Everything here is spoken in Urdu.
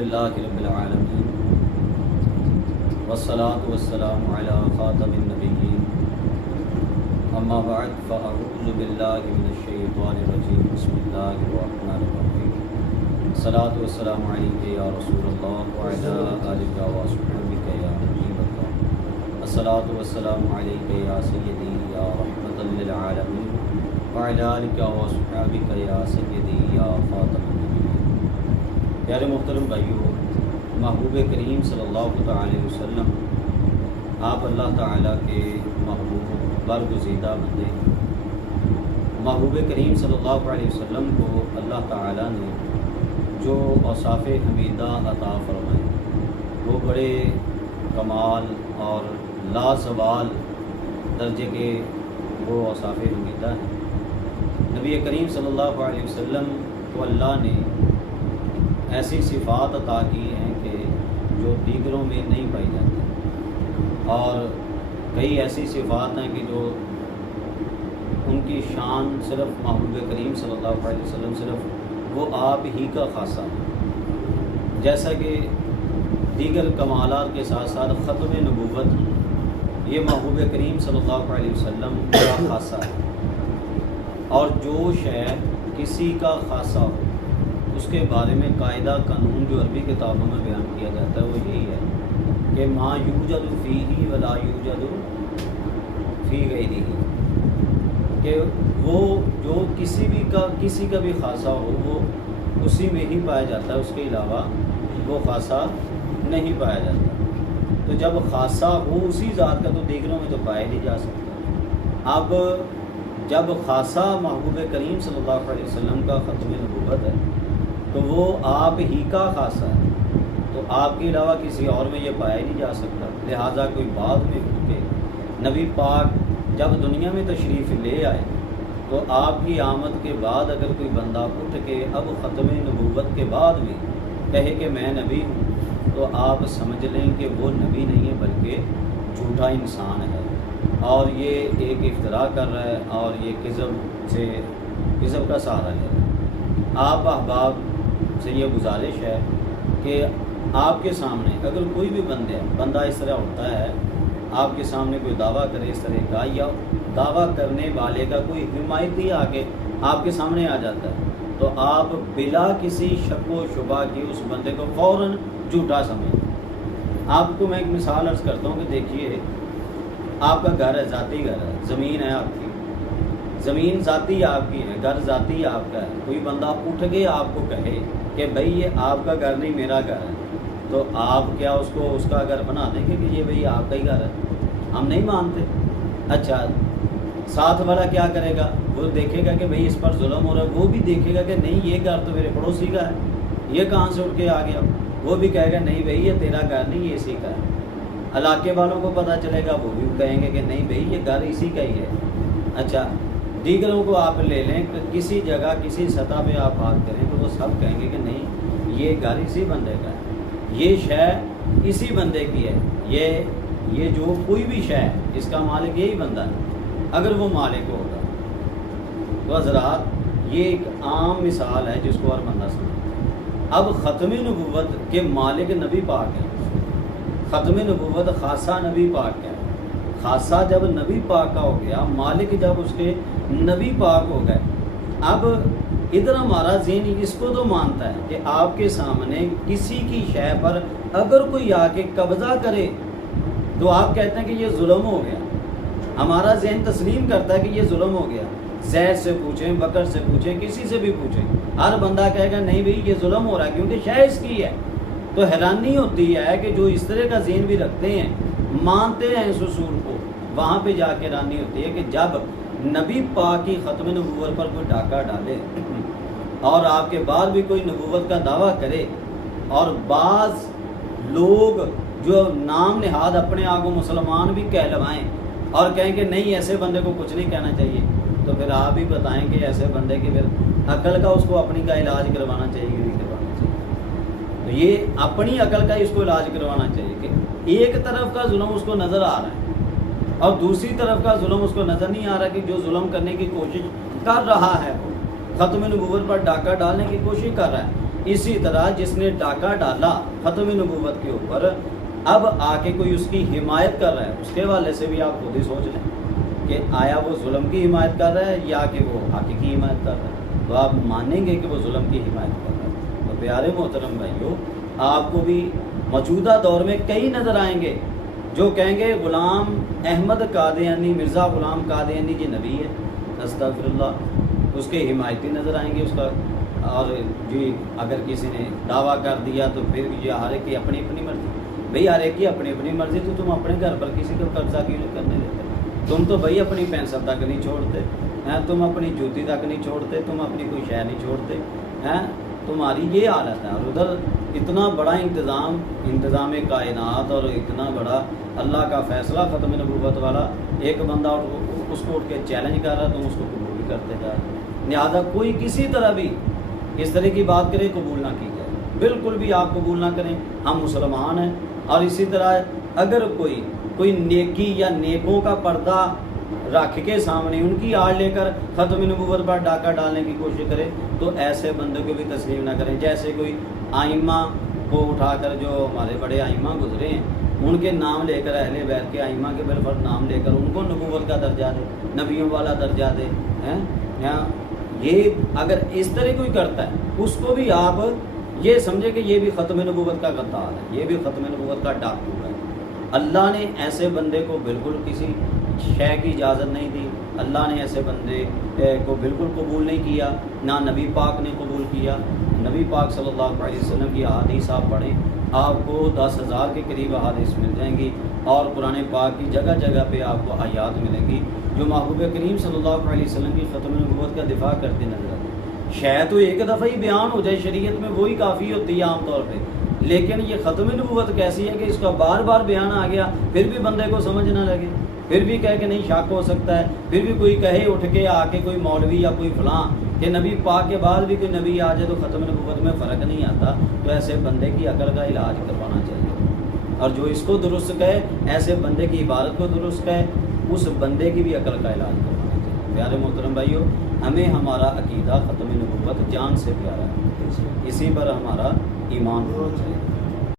للہ رب العالمین والصلاة والسلام علی خاتم النبیین اما بعد فاعوذ باللہ من الشیطان الرجیم بسم اللہ الرحمن الرحیم الصلاة والسلام علیک یا رسول اللہ وعلی آلک وصحبک یا حبیب اللہ الصلاة والسلام علیک یا سیدی یا رحمۃ للعالمین وعلی آلک وصحبک یا سیدی یا خاتم النبیین۔ پیارے محترم بھائیو، محبوب کریم صلی اللہ تعالی وسلم آپ اللہ تعالیٰ کے محبوب برگزیدہ بندے۔ محبوب کریم صلی اللہ علیہ وسلم کو اللہ تعالیٰ نے جو اوصاف حمیدہ عطا فرمائے وہ بڑے کمال اور لازوال درجے کے وہ اوصاف حمیدہ ہیں۔ نبی کریم صلی اللہ علیہ وسلم کو اللہ نے ایسی صفات عطا کی ہیں کہ جو دیگروں میں نہیں پائی جاتی، اور کئی ایسی صفات ہیں کہ جو ان کی شان صرف محبوب کریم صلی اللہ علیہ وسلم صرف وہ آپ ہی کا خاصہ ہے۔ جیسا کہ دیگر کمالات کے ساتھ ساتھ ختم نبوت یہ محبوب کریم صلی اللہ علیہ وسلم کا خاصہ ہے، اور جو شے کسی کا خاصہ ہو اس کے بارے میں قاعدہ قانون جو عربی کتابوں میں بیان کیا جاتا ہے وہ یہی ہے کہ ما یوجد فیہ ولا یوجد فی غیرہ، کہ وہ جو کسی کا بھی خاصہ ہو وہ اسی میں ہی پایا جاتا ہے، اس کے علاوہ وہ خاصہ نہیں پایا جاتا۔ تو جب خاصہ ہو اسی ذات کا تو دیگروں میں تو پایا نہیں جا سکتا۔ اب جب خاصہ محبوب کریم صلی اللہ علیہ وسلم کا ختم نبوت ہے تو وہ آپ ہی کا خاصہ ہے، تو آپ کے علاوہ کسی اور میں یہ پایا نہیں جا سکتا۔ لہٰذا کوئی بعد میں اٹھ کے نبی پاک جب دنیا میں تشریف لے آئے تو آپ کی آمد کے بعد اگر کوئی بندہ اٹھ کے اب ختم نبوت کے بعد بھی کہے کہ میں نبی ہوں تو آپ سمجھ لیں کہ وہ نبی نہیں ہے بلکہ جھوٹا انسان ہے، اور یہ ایک افتراء کر رہا ہے اور یہ کذب کا سہارا لے رہا ہے۔ آپ احباب سے یہ گزارش ہے کہ آپ کے سامنے اگر کوئی بھی بندہ اس طرح ہوتا ہے، آپ کے سامنے کوئی دعویٰ کرے اس طرح کا، یا دعویٰ کرنے والے کا کوئی حمایتی آ کے آپ کے سامنے آ جاتا ہے تو آپ بلا کسی شک و شبہ کی اس بندے کو فوراً جھوٹا سمجھیں۔ آپ کو میں ایک مثال عرض کرتا ہوں کہ دیکھیے، آپ کا گھر ہے، ذاتی گھر ہے، زمین ہے آپ کی، زمین ذاتی آپ کی ہے، گھر ذاتی آپ کا ہے۔ کوئی بندہ اٹھ کے آپ کو کہے کہ بھئی یہ آپ کا گھر نہیں میرا گھر ہے، تو آپ کیا اس کو اس کا گھر بنا دیں گے کہ یہ بھئی آپ کا ہی گھر ہے؟ ہم نہیں مانتے۔ اچھا، ساتھ والا کیا کرے گا؟ وہ دیکھے گا کہ بھئی اس پر ظلم ہو رہا ہے، وہ بھی دیکھے گا کہ نہیں یہ گھر تو میرے پڑوسی کا ہے، یہ کہاں سے اٹھ کے آ گیا؟ وہ بھی کہے گا نہیں بھئی یہ تیرا گھر نہیں، یہ اسی کا ہے۔ علاقے والوں کو پتہ چلے گا، وہ بھی کہیں گے کہ نہیں بھئی یہ گھر اسی کا ہی ہے۔ اچھا، دیگروں کو آپ لے لیں، کسی جگہ کسی سطح پہ آپ بات کریں تو وہ سب کہیں گے کہ نہیں یہ گھر اسی بندے کا ہے، یہ شے اسی بندے کی ہے، یہ جو کوئی بھی شے ہے اس کا مالک یہی بندہ ہے اگر وہ مالک ہوگا۔ تو حضرات یہ ایک عام مثال ہے جس کو ہر بندہ سمجھے۔ اب ختم نبوت کے مالک نبی پاک ہے، ختم نبوت خاصہ نبی پاک ہے۔ خاصہ جب نبی پاک کا ہو گیا، مالک جب اس کے نبی پاک ہو گئے، اب ادھر ہمارا ذہن اس کو تو مانتا ہے کہ آپ کے سامنے کسی کی شے پر اگر کوئی آ کے قبضہ کرے تو آپ کہتے ہیں کہ یہ ظلم ہو گیا۔ ہمارا ذہن تسلیم کرتا ہے کہ یہ ظلم ہو گیا۔ زید سے پوچھیں، بکر سے پوچھیں، کسی سے بھی پوچھیں، ہر بندہ کہے گا نہیں بھئی یہ ظلم ہو رہا ہے کیونکہ شے اس کی ہے۔ تو حیرانی ہوتی ہے کہ جو اس طرح کا ذہن بھی رکھتے ہیں، مانتے ہیں اس اصول کو، وہاں پہ جا کے حیرانی ہوتی ہے کہ جب نبی پاک کی ختم نبوت پر کوئی ڈاکہ ڈالے اور آپ کے بعد بھی کوئی نبوت کا دعویٰ کرے، اور بعض لوگ جو نام نہاد اپنے آپ کو مسلمان بھی کہلوائیں اور کہیں کہ نہیں ایسے بندے کو کچھ نہیں کہنا چاہیے، تو پھر آپ ہی بتائیں کہ ایسے بندے کی پھر عقل کا اس کو اپنی کا علاج کروانا چاہیے کہ نہیں کروانا چاہیے؟ تو یہ اپنی عقل کا اس کو علاج کروانا چاہیے کہ ایک طرف کا ظلم اس کو نظر آ رہا ہے اور دوسری طرف کا ظلم اس کو نظر نہیں آ رہا کہ جو ظلم کرنے کی کوشش کر رہا ہے وہ ختم نبوت پر ڈاکہ ڈالنے کی کوشش کر رہا ہے، اسی طرح جس نے ڈاکہ ڈالا ختم نبوت کے اوپر، اب آ کے کوئی اس کی حمایت کر رہا ہے، اس کے حوالے سے بھی آپ خود ہی سوچ لیں کہ آیا وہ ظلم کی حمایت کر رہا ہے یا کہ وہ حق کی حمایت کر رہا ہے، تو آپ مانیں گے کہ وہ ظلم کی حمایت کر رہا ہے۔ تو پیارے محترم بھائیو، آپ کو بھی موجودہ دور میں کئی نظر آئیں گے جو کہیں گے غلام احمد قادیانی، مرزا غلام قادیانی جی نبی ہے، استغفر اللہ، اس کے حمایتی نظر آئیں گے اس کا، اور جی اگر کسی نے دعویٰ کر دیا تو پھر یہ ہر ایک کی اپنی اپنی مرضی، بھئی ہر ایک کی اپنی اپنی مرضی، تو تم اپنے گھر پر کسی کو قبضہ کیوں نہیں کرنے دیتے؟ تم تو بھئی اپنی پینسل تک نہیں چھوڑتے ہیں، تم اپنی جوتی تک نہیں چھوڑتے، تم اپنی کوئی شے نہیں چھوڑتے ہیں، تمہاری یہ حالت ہے۔ اور ادھر اتنا بڑا انتظام کائنات اور اتنا بڑا اللہ کا فیصلہ ختم نبوت والا، ایک بندہ اس کو اٹھ کے چیلنج کر رہا ہے، تم اس کو قبول بھی کرتے جا رہے۔ لہٰذا کوئی کسی طرح بھی اس طرح کی بات کرے قبول نہ کی جائے، بالکل بھی آپ قبول نہ کریں، ہم مسلمان ہیں۔ اور اسی طرح اگر کوئی نیکی یا نیکوں کا پردہ رکھ کے سامنے ان کی آڑ لے کر ختم نبوت پر ڈاکہ ڈالنے کی کوشش کرے تو ایسے بندے کو بھی تسلیم نہ کریں۔ جیسے کوئی آئمہ کو اٹھا کر، جو ہمارے بڑے آئمہ گزرے ہیں، ان کے نام لے کر، اہل بیت کے آئمہ کے بالفرض نام لے کر ان کو نبوت کا درجہ دے، نبیوں والا درجہ دے ہیں۔ یہ اگر اس طرح کوئی کرتا ہے اس کو بھی آپ یہ سمجھے کہ یہ بھی ختم نبوت کا غدار ہے، یہ بھی ختم نبوت کا ڈاکو ہے۔ اللہ نے ایسے بندے کو بالکل کسی شے کی اجازت نہیں دی، اللہ نے ایسے بندے کو بالکل قبول نہیں کیا، نہ نبی پاک نے قبول کیا۔ نبی پاک صلی اللہ علیہ وسلم کی احادیث آپ پڑھیں، آپ کو 10,000 کے قریب احادیث مل جائیں گی، اور قرآن پاک کی جگہ جگہ پہ آپ کو آیات ملیں گی جو محبوب کریم صلی اللہ علیہ وسلم کی ختم نبوت کا دفاع کرتے نظر آتے ہیں۔ شاید تو ایک دفعہ ہی بیان ہو جائے شریعت میں، وہی کافی ہوتی ہے عام طور پہ، لیکن یہ ختم نبوت کیسی ہے کہ اس کا بار بار بیان آ گیا، پھر بھی بندے کو سمجھ نہ لگے، پھر بھی کہے کہ نہیں شک ہو سکتا ہے، پھر بھی کوئی کہے اٹھ کے آ کے کوئی مولوی یا کوئی فلاں کہ نبی پاک کے بعد بھی کوئی نبی آ جائے تو ختم نبوت میں فرق نہیں آتا، تو ایسے بندے کی عقل کا علاج کروانا چاہیے، اور جو اس کو درست کہے، ایسے بندے کی عبادت کو درست کہے، اس بندے کی بھی عقل کا علاج کروانا چاہیے۔ پیارے محترم بھائیو، ہمیں ہمارا عقیدہ ختم نبوت جان سے پیارا ہے، اسی پر ہمارا ایمان ہونا چاہیے۔